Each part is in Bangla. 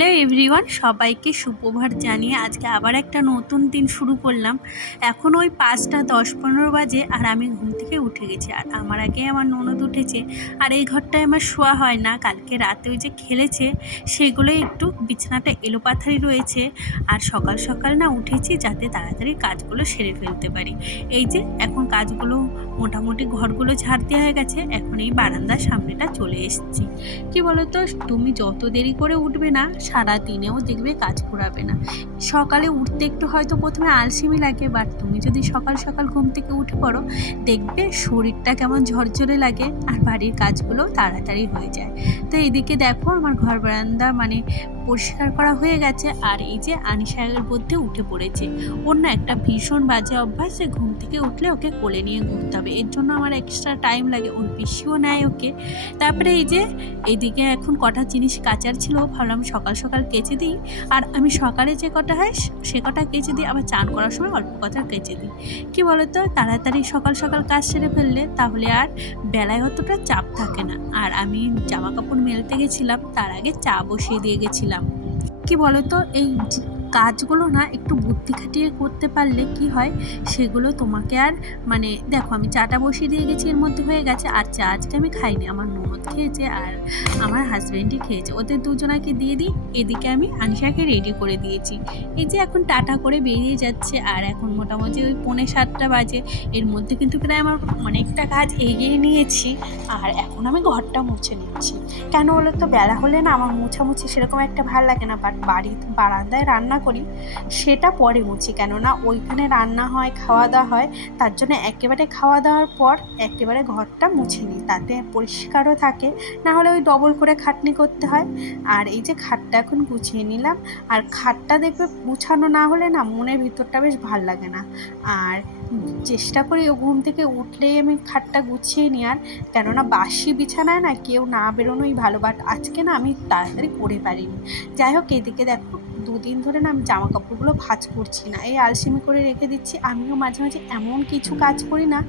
হ্যালো এভরিওয়ান, সবাইকে সুপ্রভাত জানিয়ে আজকে আবার একটা নতুন দিন শুরু করলাম। এখন ওই 5:10-15 বাজে আর আমি ঘুম থেকে উঠে গেছি। আর আমার আগে আমার ননদ উঠেছে। আর এই ঘরটায় আমার শোয়া হয় না, কালকে রাতে ওই যে খেলেছে সেগুলোই একটু বিছানাটা এলোপাথারি রয়েছে। আর সকাল সকাল না উঠেছি যাতে তাড়াতাড়ি কাজগুলো সেরে ফেলতে পারি। এই যে এখন কাজগুলো মোটামুটি ঘরগুলো ঝাড় দেওয়া হয়ে গেছে, এখন এই বারান্দার সামনেটা চলে এসেছি। কি বলতো, তুমি যত দেরি করে উঠবে না সারা দিনেও দেখবে কাজ ফুরাবে না। সকালে উঠতে একটু হয়তো প্রথমে আলসেমি লাগে, বাট তুমি যদি সকাল সকাল ঘুম থেকে উঠে পড়ো দেখবে শরীরটা কেমন ঝরঝরে লাগে আর বাড়ির কাজগুলো তাড়াতাড়ি হয়ে যায়। তো এইদিকে দেখো আমার ঘর বারান্দা পরিষ্কার করা হয়ে গেছে। আর এই যে আনিশার মধ্যে উঠে পড়েছে। ওর না একটা ভীষণ বাজে অভ্যাস, যে ঘুম থেকে উঠলে ওকে কোলে নিয়ে ঘুরতে হবে। এর জন্য আমার এক্সট্রা টাইম লাগে, ওর পিসিও নেয় ওকে। তারপরে এই যে এইদিকে এখন কটা জিনিস কাচার ছিল, ভাবলাম সকাল সকাল কেচে দিই। আর আমি সকালে যে কটা হয় সে কটা কেচে দিই, আবার চান করার সময় অল্প কটা কেচে দিই। কী বলতো, তাড়াতাড়ি সকাল সকাল কাজ সেরে ফেললে তাহলে আর বেলায় অতটা চাপ থাকে না। আর আমি জামা কাপড় মেলতে গেছিলাম, তার আগে চা বসিয়ে দিয়ে গেছিলাম। কি বলতো, এই কাজগুলো না একটু বুদ্ধি খাটিয়ে করতে পারলে কি হয়, সেগুলো তোমাকে আর দেখো আমি চাটা বসিয়ে দিয়ে গেছি, এর মধ্যে হয়ে গেছে। আর চা আজকে আমি খাইনি, আমার ননদ খেয়েছে আর আমার হাজব্যান্ডই খেয়েছে, ওদের দুজনাকে দিয়ে দিই। এদিকে আমি আনিশাকে রেডি করে দিয়েছি। এই যে এখন টাটা করে বেরিয়ে যাচ্ছে। আর এখন মোটামুটি ওই 6:45 বাজে। এর মধ্যে কিন্তু প্রায় আমার অনেকটা কাজ এগিয়ে নিয়েছি। আর এখন আমি ঘরটা মুছে নিচ্ছি। কেন বলো তো, বেলা হলে না আমার মোছামুছি সেরকম একটা ভালো লাগে না, বাট বারান্দায় রান্না করি সেটা পরে মুছি, কেননা ওইখানে রান্না হয়, খাওয়া দাওয়া হয়। তার জন্য একেবারে খাওয়া দাওয়ার পর একেবারে ঘরটা মুছে নিই, তাতে পরিষ্কারও থাকে। না হলে ওই ডবল করে খাটনি করতে হয়। আর এই যে খাটটা এখন গুছিয়ে নিলাম। আর খাটটা দেখবে গুছানো না হলে না মনের ভিতরটা বেশ ভাল লাগে না। আর চেষ্টা করি ও ঘুম থেকে উঠলেই আমি খাটটা গুছিয়ে নিই। আর কেননা বাসি বিছানায় না কেউ না বেরোনোই ভালো, বাট আজকে না আমি তাড়াতাড়ি করে পারিনি। যাই হোক, এদিকে দেখো দুদিন ধরে না আমি জামা কাপড়গুলো ভাঁজ করছি না, এই আলসেমি করে রেখে দিচ্ছি। আমিও মাঝে মাঝে এমন কিছু কাজ করি না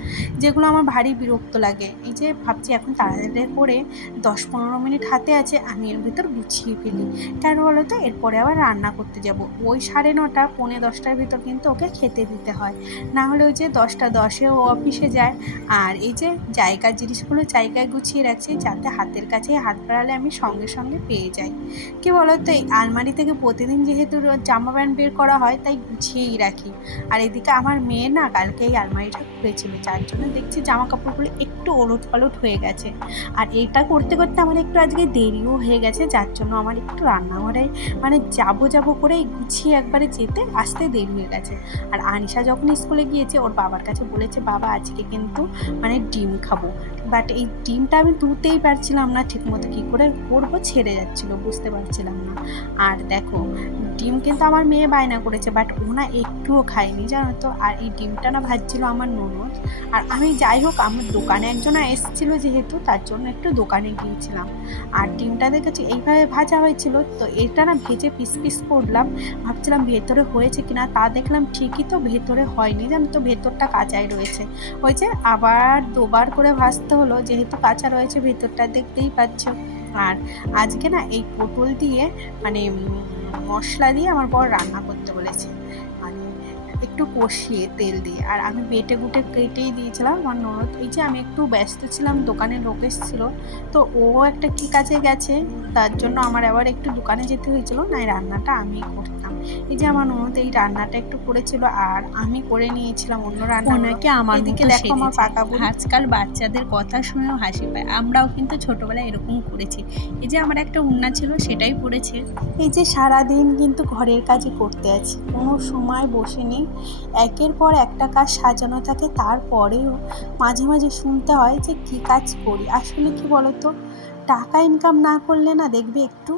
যেগুলো আমার ভারী বিরক্ত লাগে। এই যে ভাবছি এখন তাড়াতাড়ি করে 10-15 মিনিট হাতে আছে, আমি এর ভিতর গুছিয়ে ফেলি। কেন বলো তো, এরপরে আবার রান্না করতে যাব। ওই 9:30 10:45 ভিতর কিন্তু ওকে খেতে দিতে হয়, না হলে ওই যে 10:10 ও অফিসে যায়। আর এই যে জায়গার জিনিসগুলো জায়গায় গুছিয়ে রাখছি, যাতে হাতের কাছে হাত বাড়ালে আমি সঙ্গে সঙ্গে পেয়ে যাই। কি বলো তো, এই আলমারি থেকে প্রতিদিন যেহেতু জামা প্যান্ট বের করা হয় তাই গুছিয়েই রাখি। আর এদিকে আমার মেয়ে না কালকে এই আলমারিটা খুলেছিল, যার জন্য দেখছি জামা কাপড়গুলো একটু ওলট পালট হয়ে গেছে। আর এটা করতে করতে আমার একটু আজকে দেরিও হয়ে গেছে, যার জন্য আমার একটু রান্নাঘরে যাবো করে গুছিয়ে একবারে যেতে আসতে দেরি হয়ে গেছে। আর আনিশা যখন স্কুলে গিয়েছে ওর বাবার কাছে বলেছে, বাবা আজকে কিন্তু ডিম খাবো। বাট এই ডিমটা আমি তুলতেই পারছিলাম না ঠিকমতো, কী করে করবো ছেড়ে যাচ্ছিলো, বুঝতে পারছিলাম না। আর দেখো ডিম কিন্তু আমার মেয়ে বায়না করেছে, বাট ও না একটুও খায়নি জানো তো। আর এই ডিমটা না ভাজছিল আমার ননদ। আর আমি যাই হোক, আমার দোকানে একজন এসেছিলো যেহেতু, তার জন্য একটু দোকানে গিয়েছিলাম। আর ডিমটা দেখেছি এইভাবে ভাজা হয়েছিল, তো এটা না ভেজে পিস পিস করলাম, ভাবছিলাম ভেতরে হয়েছে কিনা, তা দেখলাম ঠিকই তো ভেতরে হয়নি জানো তো, ভেতরটা কাঁচাই রয়েছে। ওই যে আবার দুবার করে ভাজতে হলো, যেহেতু কাঁচা রয়েছে ভেতরটা, দেখতেই পাচ্ছ। আর আজকে না এই পটল দিয়ে মশলা দিয়ে আমার বর রান্না করতে বলেছে, একটু কষিয়ে তেল দিয়ে। আর আমি বেটে বুটে কেটেই দিয়েছিলাম। আমার ননদ, এই যে আমি একটু ব্যস্ত ছিলাম, দোকানে লোক এসেছিলো, তো ও একটা কী কাজে গেছে, তার জন্য আমার আবার একটু দোকানে যেতে হয়েছিল, না এই রান্নাটা আমিই করতাম। এই যে আমার ননদ এই রান্নাটা একটু করেছিল আর আমি করে নিয়েছিলাম অন্য রান্না। ওনাকে আমার এদিকে মতো দেখো আমার সেজেছে। পাকা বুড়ি। আজকাল বাচ্চাদের কথা শুনেও হাসি পায়, আমরাও কিন্তু ছোটবেলায় এরকম করেছি। এই যে আমার একটা উন্না ছিল সেটাই পড়েছে। এই যে সারাদিন কিন্তু ঘরের কাজই করতে আছি, কোনো সময় বসে নেই। একের পর একটা কাজ সাজানো থাকে, তারপরেও মাঝে মাঝে শুনতে হয় যে কী কাজ করি। আসলে কি বলতো, টাকা ইনকাম না করলে না দেখবে একটু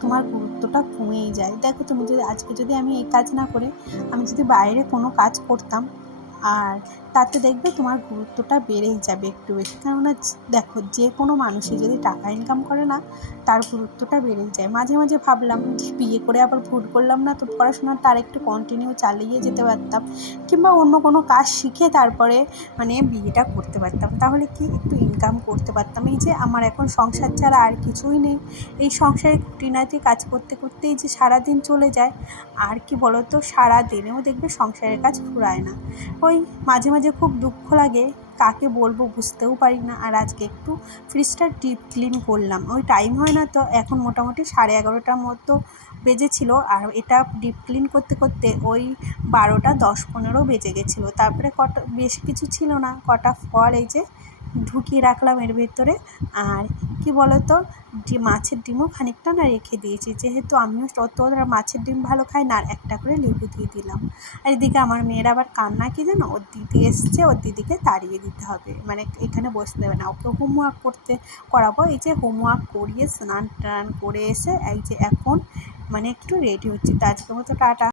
তোমার গুরুত্বটা কমেই যায়। দেখো তুমি যদি আজকে যদি আমি এই কাজ না করে আমি যদি বাইরে কোনো কাজ করতাম, আর তাতে দেখবে তোমার গুরুত্বটা বেড়েই যাবে একটু বেশি। কেননা দেখো, যে কোনো মানুষই যদি টাকা ইনকাম করে না, তার গুরুত্বটা বেড়েই যায়। মাঝে মাঝে ভাবলাম যে বিয়ে করে আবার ভুল করলাম না তো, পড়াশোনাটা তার একটু কন্টিনিউ চালিয়ে যেতে পারতাম, কিংবা অন্য কোনো কাজ শিখে তারপরে মানে বিয়েটা করতে পারতাম, তাহলে কি একটু ইনকাম করতে পারতাম। এই যে আমার এখন সংসার ছাড়া আর কিছুই নেই, এই সংসারে খুঁটিনাটি কাজ করতে করতেই যে সারাদিন চলে যায়। আর কি বলো তো, সারাদিনেও দেখবে সংসারের কাজ ফুরায় না। ওই মাঝে মাঝে খুব দুঃখ লাগে, কাকে বলবো বুঝতেও পারি না। আর আজকে একটু ফ্রিজটা ডিপ ক্লিন করলাম, ওই টাইম হয় না তো, এখন মোটামুটি 11:30টার মতো বেজেছিল। আর এটা ডিপ ক্লিন করতে করতে ওই 12:10-15 বেজে গেছিলো। তারপরে কটা বেশ কিছু ছিল না, কটা ফল এই যে ঢুকিয়ে রাখলাম এর ভেতরে। আর কি বলো তো, মাছের ডিমও খানিকটা না রেখে দিয়েছি, যেহেতু আমিও তত মাছের ডিম ভালো খাই না। আর একটা করে লেবু দিয়ে দিলাম। আর এদিকে আমার মেয়ের আবার কান্না, কি জানো, ওর দিদি এসছে, ওর দিদিকে তাড়িয়ে দিতে হবে, মানে এখানে বসতে দেবে না, ওকে হোমওয়ার্ক করাবো। এই যে হোমওয়ার্ক করিয়ে স্নান টান করে এসে এই যে এখন মানে একটু রেডি হচ্ছি। তো আজকের মতো টাটা।